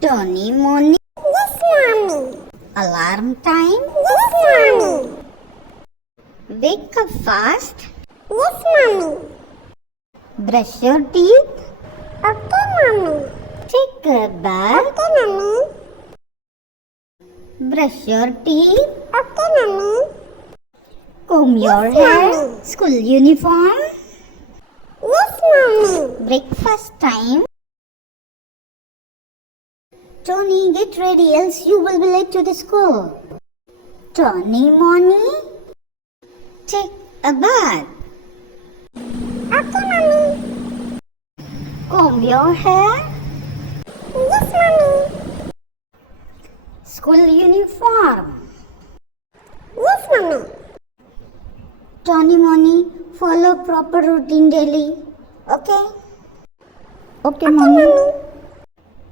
Tony morning. Yes, mommy. Alarm time. Yes, mommy. Wake up fast. Yes, mommy. Brush your teeth. Okay, mommy. Take a bath. Okay, mommy. Brush your teeth. Okay, mommy. Comb your Yes, hair. mommy. School uniform. Yes, mommy. Breakfast time. Tony, get ready, else you will be late to the school. Tony, morning. Take a bath. Okay, mommy. Comb your hair. Yes, mommy. School uniform. Yes, mommy. Tony, morning. Follow proper routine daily. Okay? Okay, mommy.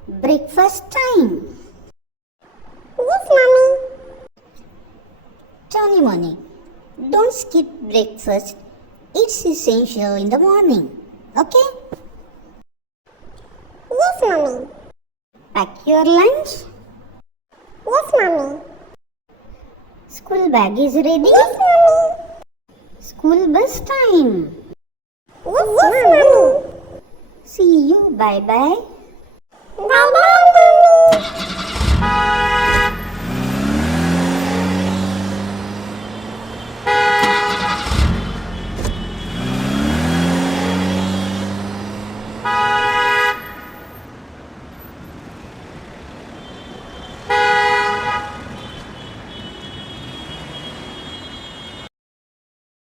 Breakfast time. Yes, mommy. Tony, morning. Don't skip breakfast. It's essential in the morning. Okay? Yes, mommy. Pack your lunch. Yes, mommy. School bag is ready. Yes, mommy. School bus time. Yes, mommy. See you. Bye bye. Bye-bye, mommy.